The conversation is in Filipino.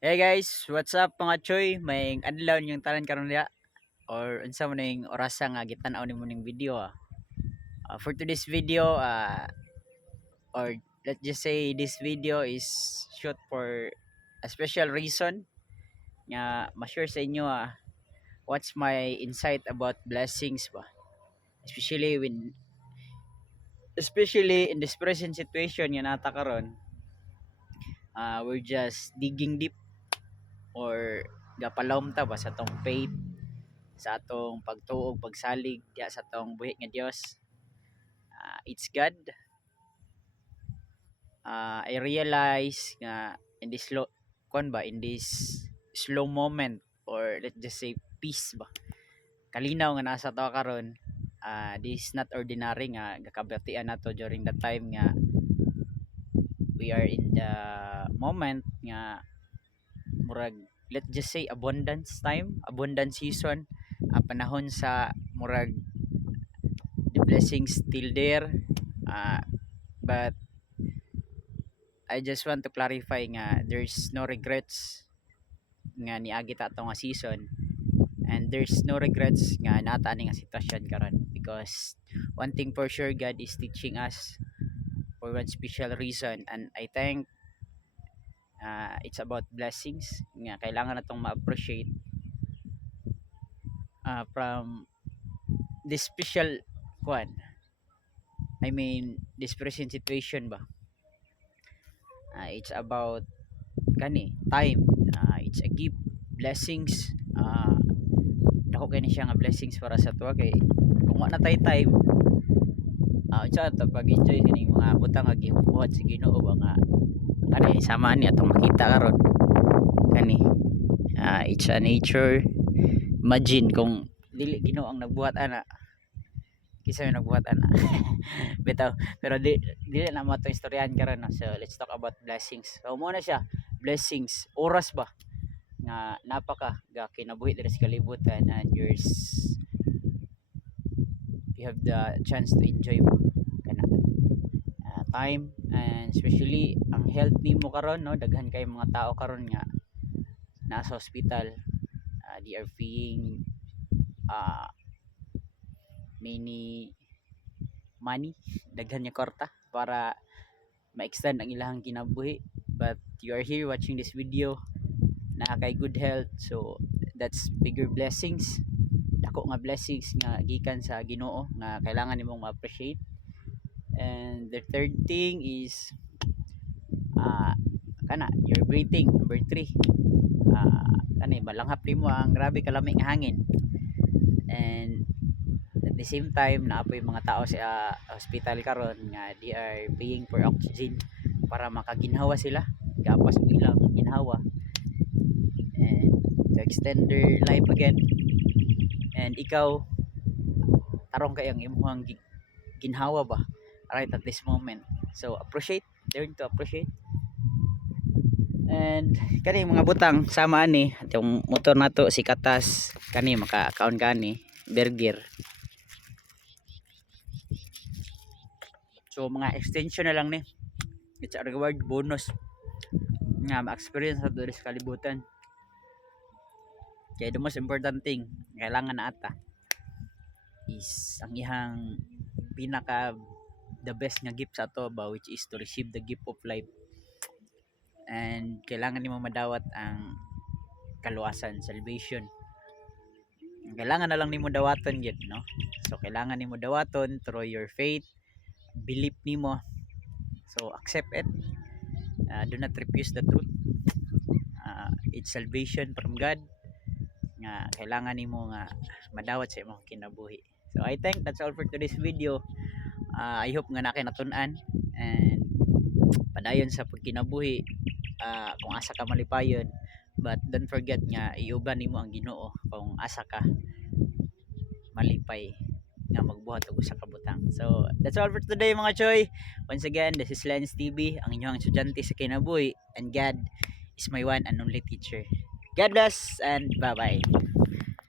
Hey guys, what's up mga choy? May adlaw yung tanan karon diha or unsa man ning orasa nga gitan-aw nimo ning video for today's video or let's just say this video is shoot for a special reason nga ma-share sa inyo what's my insight about blessings ba. Especially especially in this present situation nga nata karon, we're just digging deep or gapalawom ta ba sa tong faith, sa atong pagtuog pagsalig diya sa atong buhi nga Dios. It's God. I realize nga in this in this slow moment or let's just say peace ba, kalinaw nga nasa to karon. This is not ordinary nga gakabatian nato during the time nga we are in the moment nga murag let's just say abundance time, abundance season, panahon sa murag the blessings still there. But I just want to clarify nga there's no regrets nga niagi ta nga season, and there's no regrets nga nata ani nga sitwasyon karon, because one thing for sure, God is teaching us for one special reason, and I think it's about blessings nga kailangan natong ma-appreciate from this special kwan. I mean this present situation ba. It's about kani time. It's a gift, blessings. Dako kay ni siya nga blessings para sa tuwa, kay kung wala na tay time, unsa ta pag-enjoy kining mga butang nga gibuhat sa Ginoo ba nga kani sama ni atong makita karon kani. It's a nature. Imagine kung dili Ginoo ang nagbuhat ana, kisa yung nagbuhat ana. Bitaw, pero dili na mo to istoryahan karon, no? So let's talk about blessings. So mo na siya, blessings, oras ba nga napaka ga kinabuhi diri sa kalibutan, and you have the chance to enjoy mo kana time, and especially ang health nimo karon, no? Daghan kay mga tao karon nga nasa hospital. They are paying many money, daghan nga kwarta para ma-extend ang ilahang kinabuhi, but you are here watching this video na kay good health, so that's bigger blessings, dako nga blessings nga gikan sa Ginoo nga kailangan nimong ma-appreciate. And the third thing is kana you're breathing, number 3. Kani malanghap nimo ang grabe kalami nga hangin, and at the same time naapoy mga tao sa hospital karon nga they are paying for oxygen para makaginhawa sila, gapas mo ilang ginhawa, and to extend their life again. And ikaw, tarong kay ang imong ginhawa ba right at this moment, so appreciate, learn to appreciate. And kani mga butang sama ani atong motor nato si katas kani maka-account kani burger, so mga extension na lang ni, it's a reward bonus nga ma-experience sa diri sa kalibutan. Kaya the most important thing kailangan na ata is ang ihang pinaka the best nga gift sa ato ba, which is to receive the gift of life, and kailangan nimo madawat ang kaluwasan, salvation. Kailangan na lang nimo dawaton yun, no? So kailangan nimo dawaton through your faith, belief nimo, so accept it. Do not refuse the truth. It's salvation from God nga kailangan nimo nga madawat sa imong kinabuhi. So I think that's all for today's video. I hope nga nakinatun-an, and padayon sa pagkinabuhi, kung asa ka malipayon, but don't forget nga iuban nimo ang Ginoo kung asa ka malipay nga magbuhat og usa ka butang. So that's all for today mga choy. Once again, this is Lens TV, ang inyong estudyante sa kinabuhi, and God is my one and only teacher. God bless and bye bye.